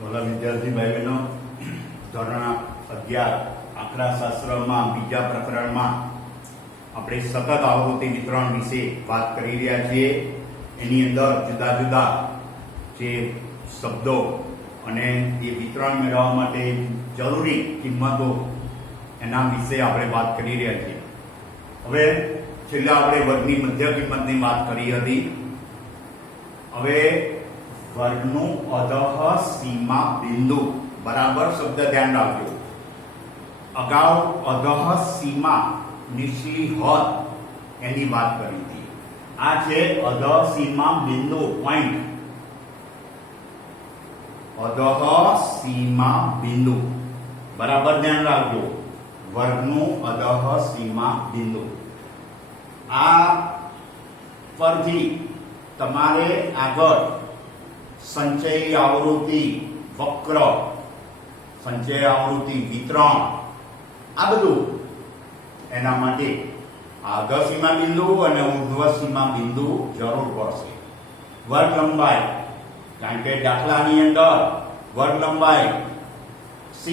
વાલા વિદ્યાર્થી ભાઈ બહેનો, ધોરણ 11 આંકડાશાસ્ત્રમાં બીજા પ્રકરણમાં આપણે સતત આવૃત્તિ વિતરણ વિશે વાત કરી રહ્યા છીએ. એની અંદર જુદા જુદા જે શબ્દો અને એ વિતરણ મેળવવા માટે જરૂરી કિંમતો એના વિશે આપણે વાત કરી રહ્યા છીએ. હવે છેલ્લા આપણે વર્ગની મધ્ય કિંમતની વાત કરી હતી. હવે વર્ગનું અધઃ સીમા બિંદુ, બરાબર શબ્દ ધ્યાન રાખજો. અગાઉ અધઃ સીમા નીચલી હદ એની વાત કરી હતી. આ છે અધઃ સીમા બિંદુ, પોઈન્ટ. અધઃ સીમા બિંદુ, બરાબર ધ્યાન રાખજો. વર્ગનું અધઃ સીમા બિંદુ. આ પરથી તમારે આગળ સંચય આવૃત્તિ વક્ર, સંચય આવૃત્તિ વિતરણ, આ બધું એના માટે અધઃ સીમા બિંદુ અને ઉર્ધ્વ સીમા બિંદુ જરૂર પડશે. વર્ગ લંબાઈ, કારણ કે દાખલાની અંદર વર્ગ લંબાઈ c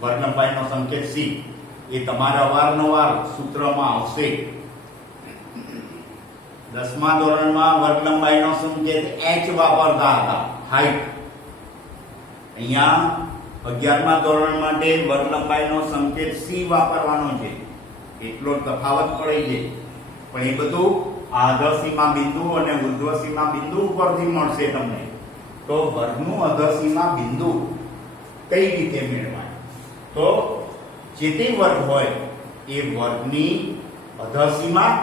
વર્ગ લંબાઈનો સંકેત c એ તમારે અવારનવાર સૂત્રમાં આવશે. 10મા ધોરણમાં વર્ગ લંબાઈનો સંકેત h વાપરતા હતા, હાઈટ. અહીંયા 11મા ધોરણ માટે વર્ગ લંબાઈનો સંકેત c વાપરવાનો છે. એટલો તફાવત પડે છે. પણ એ બધું અધઃ સીમા બિંદુ અને ઉર્ધ્વ સીમા બિંદુ ઉપરથી મળશે તમને. તો વર્ગનું અધઃ સીમા બિંદુ કઈ રીતે મેળવાય? તો જે તે વર્ગ હોય એ વર્ગની અધઃ સીમા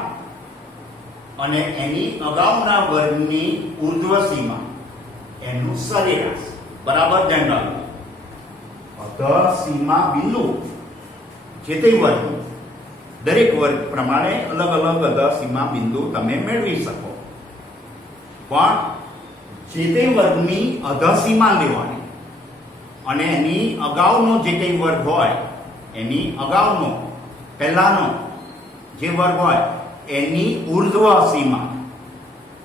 અને એની અગાઉના વર્ગની ઉર્ધ્વ સીમા એનું સરેરાશ, બરાબર ધ્યાન રાખજો. અધઃ સીમા બિંદુ જે તે વર્ગનું, દરેક વર્ગ પ્રમાણે અલગ અલગ અધઃ સીમા બિંદુ તમે મેળવી શકો. પણ જે તે વર્ગની અધઃ સીમા લેવાની અને એની અગાઉનો જે કંઈ વર્ગ હોય એની અગાઉનો પહેલાનો જે વર્ગ હોય એની ઉર્ધ્વ સીમા,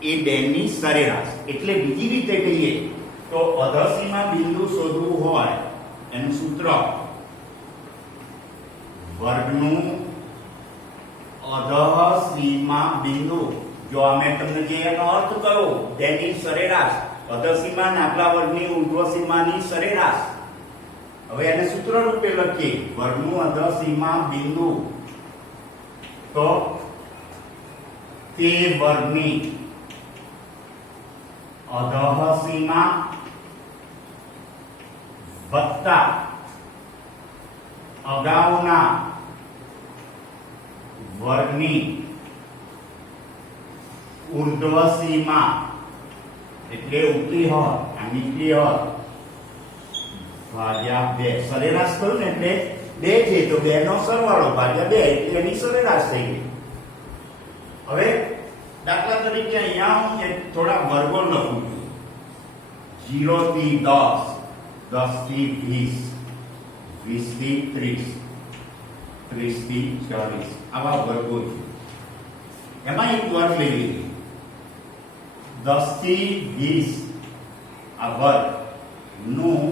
એ બેની સરેરાશ. એટલે બીજી રીતે કહીએ તો અધઃ સીમા બિંદુ શોધવું હોય એનું સૂત્ર વર્ગનું અધઃ સીમા બિંદુ. જો અમે તમને જે એનો અર્થ કહ્યું, તેની સરેરાશ, અધઃ સીમા ને આગલા વર્ગની ઉર્ધ્વ સીમાની સરેરાશ. હવે એને સૂત્ર રૂપે લખીએ, વર્ગનું અધઃ સીમા બિંદુ. તો તે વર્ગની અધઃ સીમા વત્તા અગાઉના વર્ગની ઉર્ધ્વ સીમા, એટલે ઉપલી હદ આ નીચલી હદ ભાગ્યા 2. સરેરાશ કરું ને એટલે 2 છે તો 2 નો સરવાળો ભાગ્યા 2 એટલે એની સરેરાશ થઈ ગઈ. હવે દાખલા તરીકે અહીંયા હું થોડા વર્ગો લખું છું. 0 થી 10, 10 થી 20, 20 થી 30, 30 થી 40, આવા વર્ગો છે. એમાં એક વર્ગ લઈ લઈએ 10 થી 20. આ વર્ગ નું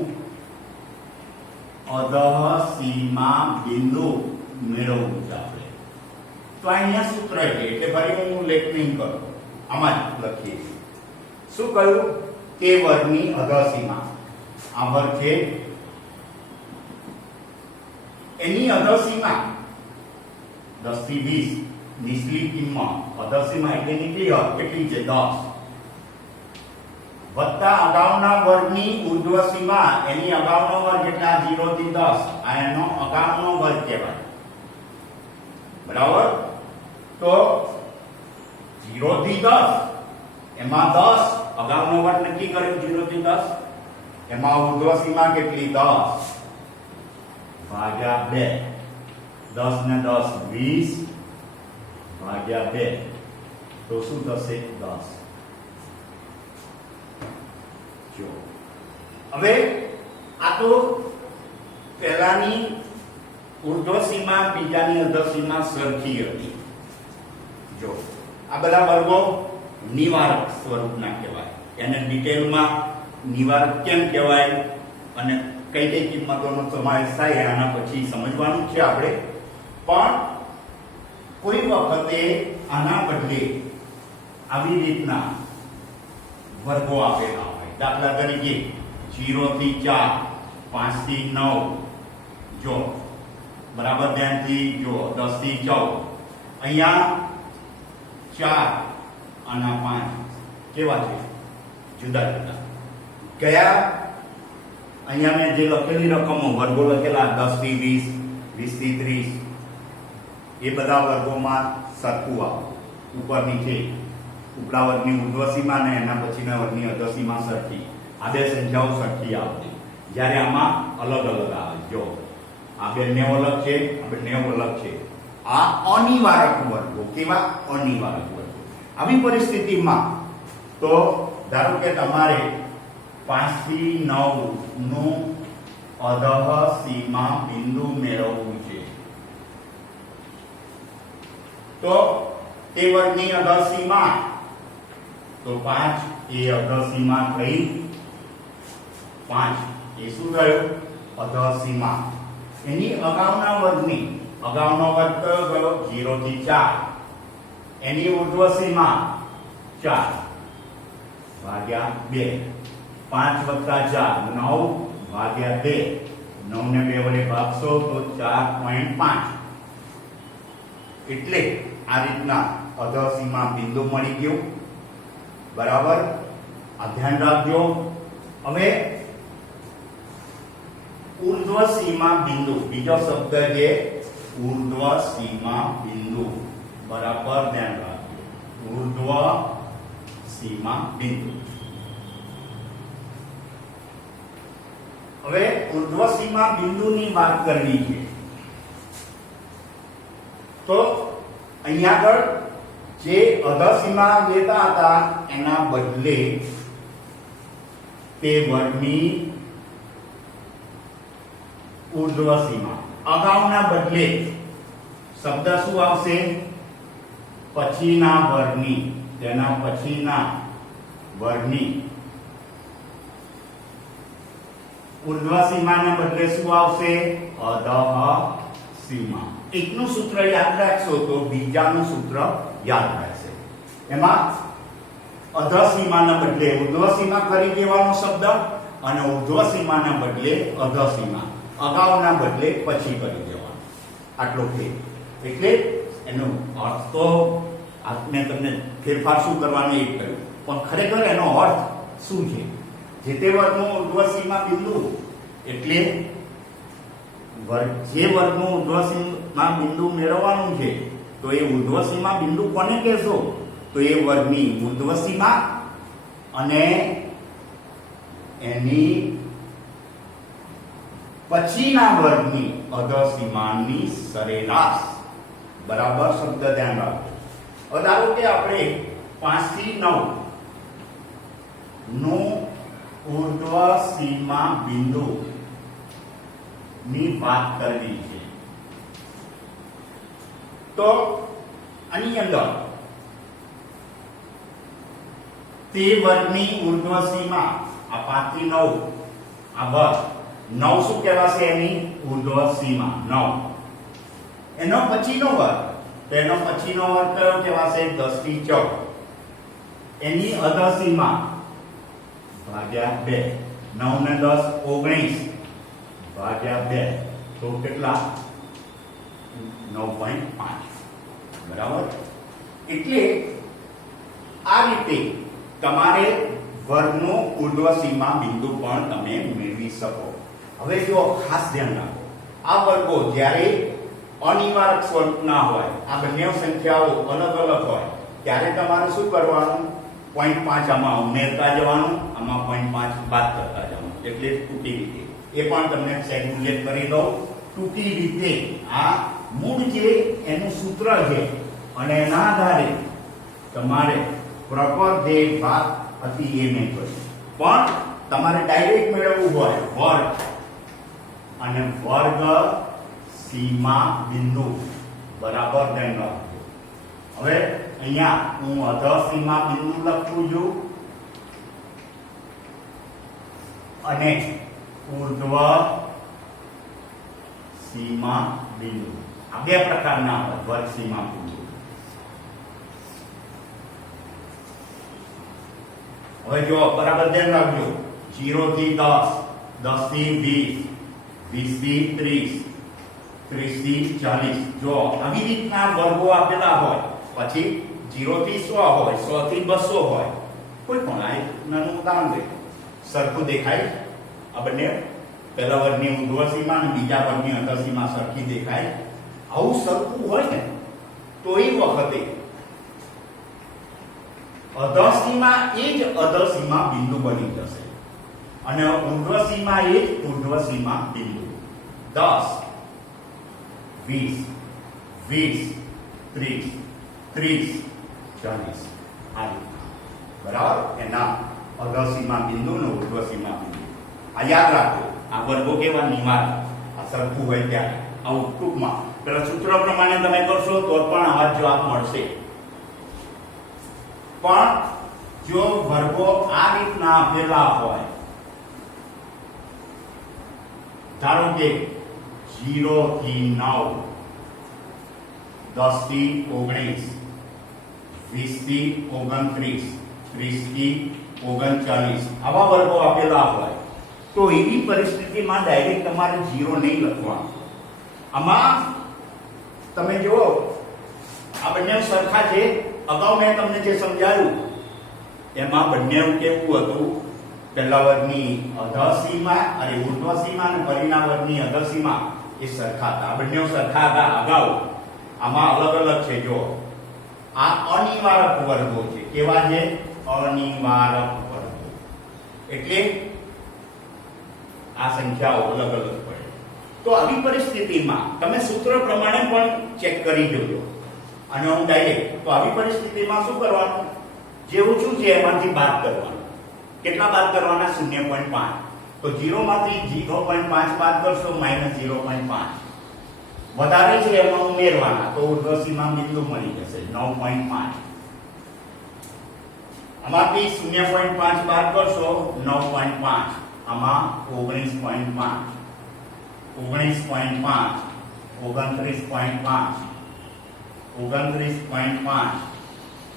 અધઃ સીમા બિંદુ મેળવવું છે આપણે. તો અહીંયા સૂત્ર છે, એટલે ફરી હું લેખ નહીં કરું, આમાં જ લખીએ. શું કહ્યું? તે વર્ગની અધઃ સીમા, આ વર્ગ છે એની અધઃ સીમા 10 થી 20, નીચલી કિંમત અધઃ સીમા એટલે નીચલી હદ કેટલી છે 10, વત્તા અગાઉના વર્ગની ઉર્ધ્વ સીમા, એની અગાઉનો વર્ગ એટલે 0 થી 10, આ એનો અગાઉનો વર્ગ કહેવાય, બરાબર. તો 0 થી 10 એમાં 10 અગાઉનો વર્ગ નક્કી કર્યો 0 થી 10, એમાં ઉર્ધ્વ સીમા કેટલી 10 ભાગ્યા 2. 10 ને 10 20 ભાગ્યા 2, તો શું થશે 10. જો હવે આ તો પહેલાની ઉર્ધ્વ સીમા, બીજાની અધઃ સીમા સરખી હતી. જો આ બધા વર્ગો નિવારક સ્વરૂપના કહેવાય. એને ડિટેલમાં નિવારક કેમ કહેવાય અને કઈ કઈ કિંમતોનો સમાવેશ થાય આના પછી સમજવાનું છે આપણે. પણ કોઈ વખતે આના બદલે આવી રીતના વર્ગો આપેલા હોય. દાખલા તરીકે 0 થી 4, 5 થી 9, જો બરાબર ધ્યાનથી જો 10 થી 14. અહીંયા 4 અને 5 કેવા છે? જુદા જુદા. કયા? અહીંયા મેં જે લખેલી રકમો વર્ગો લખેલા 10 થી 20, 20 થી 30, એ બધા વર્ગોમાં સરખું આવે. ઉપર નીચે ઉપલા વર્ગની ઉર્ધ્વસીમા ને એના પછીના વર્ગની અધ્વસીમા સરખી. આ બે સંખ્યાઓ સરખી આવતી. જ્યારે આમાં અલગ અલગ આવે. જો આ બે 90 અલગ છે, આ બે 90 અલગ છે. આ અનિવારક વર્ગો. કેવા? અનિવારક વર્ગો. આવી પરિસ્થિતિમાં તો ધારો કે તમારે 5 થી 9 નું અધઃ સીમા બિંદુ મેળવવું છે. તો તે વર્ગની અધઃ સીમા, તો 5 એ અધઃ સીમા થઈ. 5 એ શું થયું? અધઃ સીમા. એની અગાઉના વર્ગની, અગાઉનો વર્ગ કયો ગયો? 0 થી 4. એની ઉર્ધ્વ સીમા 4 ભાગ્યા 2. 5 વત્તા 4 9 ભાગ્યા 2. 9 ને 2 વડે ભાગશો તો 4.5. એટલે આ રીતના અધઃ સીમા બિંદુ મળી ગયું. બરાબર? આ ધ્યાન રાખજો. હવે ઉર્ધ્વ સીમા બિંદુ, બીજો શબ્દ છે ઉર્ધ્વ સીમા બિંદુ. બરાબર ધ્યાન રાખજો. ઉર્ધ્વ સીમા બિંદુ. હવે ઉર્ધ્વ સીમા બિંદુની વાત કરવી છે તો અહીંયા આગળ જે અધઃ સીમા લેતા હતા એના બદલે તે વર્ગની ઉર્ધ્વ સીમા, અગાઉના બદલે શબ્દ શું આવશે? પછીના વર્ગની. તેના પછીના વર્ગની ઉર્ધ્વ સીમાના બદલે શું આવશે? અધઃ સીમા. એકનું સૂત્ર યાદ રાખશો તો બીજાનું સૂત્ર યાદ રાખશે. એમાં અધઃ સીમાના બદલે ઉર્ધ્વ સીમા કરી દેવાનો શબ્દ અને ઉર્ધ્વ સીમાના બદલે અધઃ સીમા, અગાઉના બદલે પછી કરી દેવાનો. આટલો ફેર. એટલે એનો અર્થ તો આપને તમને ફેરફાર શું કરવાનો એ કહ્યું, પણ ખરેખર એનો અર્થ શું છે? જે તે વર્ગનું ઉર્ધ્વ સીમા બિંદુ એટલે જે વર્ગનું ઉર્ધ્વ સીમા બિંદુ મેળવવાનું છે તો એ ઉર્ધ્વ સીમા બિંદુ કોને કહેશો? તો એ વર્ગની ઉર્ધ્વ સીમા અને એની પછીના વર્ગની અધઃ સીમાની સરેરાશ. બરાબર? શબ્દ ધ્યાન રાખો. હવે ધારો કે આપણે 5 થી 9 નું ઉર્ધ્વ સીમા બિંદુ ની વાત કરવી છે તો આની અંદર તે વર્ગની ઉર્ધ્વ સીમા આ 5 થી 9 આ વર્ગ 9 શું કહેવાશે? એની ઉર્ધ્વ સીમા 9. એનો પછીનો વર્ગ, તો એનો પછીનો વર્ગ કયો કહેવાશે? 10 થી 14. એની અધઃ સીમા ભાગ્યા 2. 9 ને 10 19 ભાગ્યા 2 તો કેટલા? 9.5. બરાબર? એટલે આ રીતે તમારે વર્ગનો ઉર્ધ્વ સીમા બિંદુ પણ તમે મેળવી શકો. હવે જો ખાસ ધ્યાન રાખો, આ વર્ગો જ્યારે અનિવારક સ્વરૂપના હોય, આ બંને સંખ્યાઓ અલગ અલગ હોય, ત્યારે તમારે શું કરવાનું? 0.5 આમાં ઉમેરતા જવાનું, આમાં 0.5 બાદ કરતા જવાનું. એટલે ટૂંકી રીતે એ પણ તમને સેટ ઉલ્લેખ કરી દઉં. ટૂંકી રીતે આ મૂળ જે એનું સૂત્ર છે અને એના આધારે તમારે પ્રોપર જે વાત હતી એ મેં કરી. પણ તમારે ડાયરેક્ટ મેળવવું હોય વર્ગ અને વર્ગ સીમા બિંદુ. બરાબર ધ્યાન રાખજો. હવે અહીંયા હું અધઃ સીમા બિંદુ લખું છું અને ઉર્ધ્વ સીમા બિંદુ. આ બે પ્રકારના હોય વર્ગ સીમા બિંદુ. હવે જો બરાબર ધ્યાન રાખજો, 0 થી 10, 10 થી 20, 20 થી 30, 30 થી 40. જો આવી રીતના વર્ગો આપેલા હોય, પછી 0 થી 100 હોય, 100 થી 200 હોય, કોઈ પણ આ એક નાનું ઉદાહરણ દે, સરખું દેખાય. આ બંને પહેલા વર્ગની ઉર્ધ્વ સીમા અને બીજા વર્ગની અધર સીમા સરખી દેખાય. આવું સરખું હોય ને તો એ વખતે અધર સીમા એ જ અધર સીમા બિંદુ બની જશે અને ઉર્ધ્વ સીમા એ જ ઉર્ધ્વ સીમા બિંદુ. 10, 20, 20, 30, 30, 40 આ રીતના. બરાબર? એના અધર સીમા બિંદુ અને ઉર્ધ્વ સીમા બિંદુ. આ યાદ રાખો. આ વર્ગો કેવા નિવાર આ સરખું હોય ત્યારે. આવું ટૂંકમાં પેલા સૂત્ર પ્રમાણે તમે કરશો તો પણ આવા જવાબ મળશે. પણ જો વર્ગો આ રીતના આપેલા હોય, ધારો કે 0 થી 9, 10 થી 19, 20 થી 29, 30 થી 39 આવા વર્ગો આપેલા હોય તો એવી પરિસ્થિતિમાં ડાયરેક્ટ તમારે 0 નહીં લખવાનું. આમાં તમે જુઓ, આ બંને સરખા છે. અગાઉ મેં તમને જે સમજાવ્યું એમાં બંને કેવું હતું, પહેલા વર્ગની અધર સીમા અને ઉર્ધ્વ સીમા અને પછીના વર્ગની અધર સીમા એ સરખા હતા. આ બંને સરખા હતા અગાઉ. આમાં અલગ અલગ છે. જો આ અનિવારક વર્ગો છે. કેવા છે? અનિવારક વર્ગો. એટલે આ સંખ્યાઓ અલગ અલગ પડે. તો આવી પરિસ્થિતિમાં તમે સૂત્ર પ્રમાણે પણ ચેક કરી જોજો. અને હું ડાયરેક્ટ તો આવી પરિસ્થિતિમાં શું કરવાનું? જે ઓછું છે એમાંથી બાદ કરવાનું. કેટલા બાદ કરવાના? 0.5. તો 0 માંથી 0.5 બાદ કરશો -0.5. વધારે છે એમાં ઉમેરવાના તો ઉર્ધ્વ સીમા બિંદુ મળી જશે 9.5. આમાંથી 0.5 બાદ કરશો 9.5. આમાં 19.5, 19.5, 29.5, 29.5,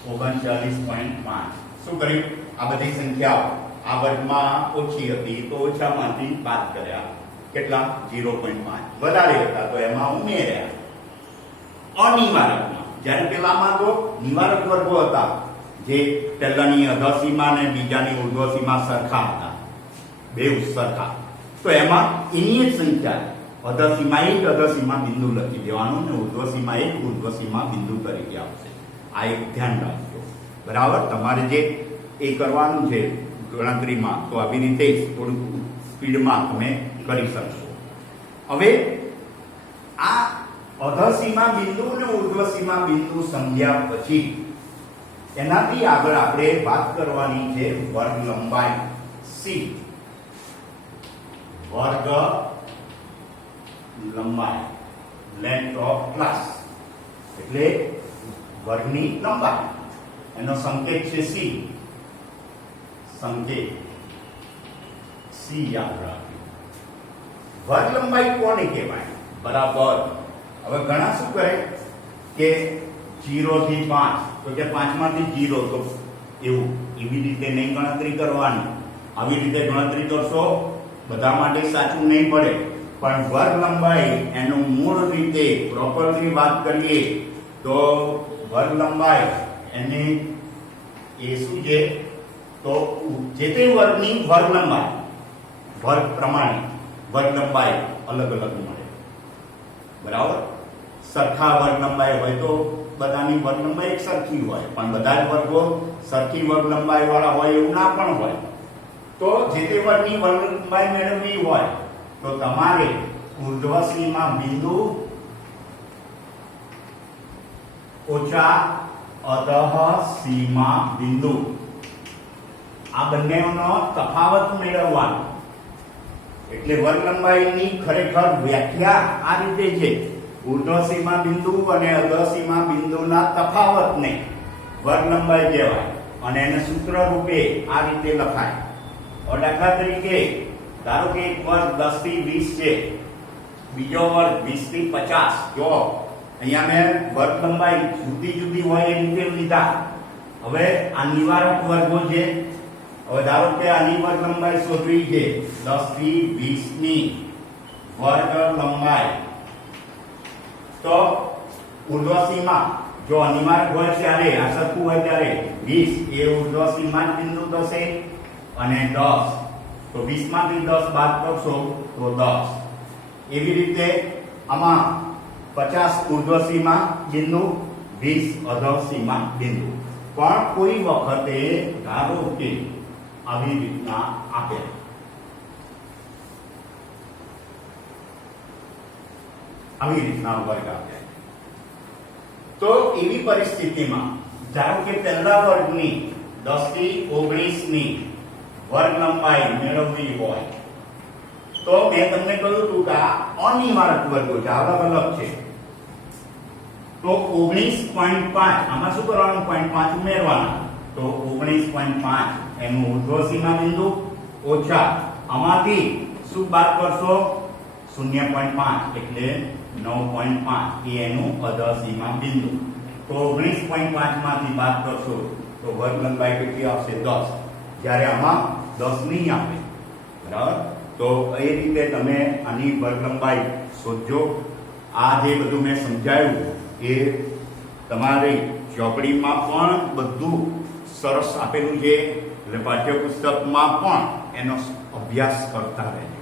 39.5. શું કર્યું? આ બધી સંખ્યાઓ આ વર્ગમાં ઓછી હતી તો ઓછામાંથી બાદ કર્યા. કેટલા? 0.5. વધારે હતા તો એમાં ઉમેર્યા. અનિવારકમાં જ્યારે પેલામાં તો નિવારક વર્ગો હતા, જે પહેલાની અધર સીમા અને બીજાની ઉર્ધ્વ સીમા સરખા હતા, બે સરખા, તો એમાં એની જ સંખ્યા અધર સીમા એક અધર સીમા બિંદુ લખી દેવાનું અને ઉર્ધ્વ સીમા એક ઉર્ધ્વ સીમા બિંદુ તરીકે આવશે. આ એક ધ્યાન રાખજો. બરાબર? તમારે જે એ કરવાનું છે ગણતરીમાં તો આવી રીતે થોડું સ્પીડમાં તમે કરી શકશો. હવે આ અધર સીમા બિંદુ અને ઉર્ધ્વ સીમા બિંદુ સમજ્યા પછી એનાથી આગળ આપણે વાત કરવાની છે વર્ગ લંબાઈ c. વર્ગ લંબાઈ, લેન્થ ઓફ ક્લાસ, એટલે વર્ગની લંબાઈ. એનો સંકેત છે c. સંકેત c યાદ રાખજો. વર્ગ લંબાઈ કોને કહેવાય? બરાબર. હવે ઘણા શું કરે કે 0 થી 5, તો કે 5 માંથી 0, તો એવી રીતે નહીં ગણતરી કરવાની. આવી રીતે ગણતરી કરશો બધા માટે સાચું નહીં પડે. પણ વર્ગ લંબાઈ એનું મૂળ રીતે પ્રોપરલી વાત કરીએ તો વર્ગ લંબાઈ એની એ શું છે? તો જે તે વર્ગની વર્ગ લંબાઈ, વર્ગ પ્રમાણે વર્ગ લંબાઈ અલગ અલગ મળે. બરાબર? સરખા વર્ગ લંબાઈ હોય તો બધાની વર્ગ લંબાઈ એક સરખી હોય, પણ બધા જ વર્ગો સરખી વર્ગ લંબાઈ વાળા હોય એવું ના પણ હોય. તો જે તે વર્ગની વર્ગ લંબાઈ મેળવવી હોય તો તમારે ઉર્ધ્વ સીમા બિંદુ ઓછા અધઃ સીમા બિંદુ આ બંનેનો તફાવત મેળવવાનો. એટલે વર્ગ લંબાઈની ખરેખર વ્યાખ્યા આ રીતે છે: ઉર્ધ્વ સીમા બિંદુ અને અધઃ સીમા બિંદુના તફાવતને વર્ગ લંબાઈ કહેવાય અને એને સૂત્ર રૂપે આ રીતે લખાય. દાખલા તરીકે ધારો કે એક વર્ગ 10 થી 20 છે, બીજો વર્ગ 20 થી 50. જો અહીંયા મેં વર્ગ લંબાઈ જુદી જુદી હોય એ રીતે લીધા. હવે આ નિવારક વર્ગો છે. હવે ધારો કે આની વર્ગ લંબાઈ શોધવી છે 10 થી 20 ની વર્ગ લંબાઈ. તો ઉર્ધ્વસીમા જો અનિવાર્ય હોય ત્યારે આ સરખું હોય ત્યારે 20 એ ઉર્ધ્વસીમા જ બિંદુ થશે અને 10 તો 20 માંથી 10 બાદ કરશો તો 10. એવી રીતે આમાં 50 ઉર્ધ્વસીમા બિંદુ 20 અધોસીમા બિંદુ. પણ કોઈ વખતે ધારો કે આવી રીતના આપે આવી રીતના વર્ગ આપે તો એવી પરિસ્થિતિમાં ધારો કે પહેલા વર્ગની 10 થી 19 ની વર્ગ લંબાઈ મેળવવી હોય તો મેં તમને કહ્યું હતું કે આ અનિવારક વર્ગો છે, અલગ અલગ છે. તો 19.5 આમાં શું કરવાનું? 0.5 ઉમેરવાના. તો 19.5 એનું ઉર્ધ્વસીમા બિંદુ ઓછા આમાંથી શું બાદ કરશો? 0.5 એટલે 9.5 એ એનું અધોસીમા બિંદુ. તો 19.5 માંથી બાદ કરશો તો વર્ગ લંબાઈ કેટલી આવશે? 10. જ્યારે આમાં 10 નહીં આપે. બરાબર? તો એ રીતે તમે આની વર્ગ લંબાઈ શોધજો. આ જે બધું મેં સમજાવ્યું એ તમારી ચોપડીમાં પણ બધું સરસ આપેલું છે, એટલે પાઠ્યપુસ્તકમાં પણ એનો અભ્યાસ કરતા રહેજો.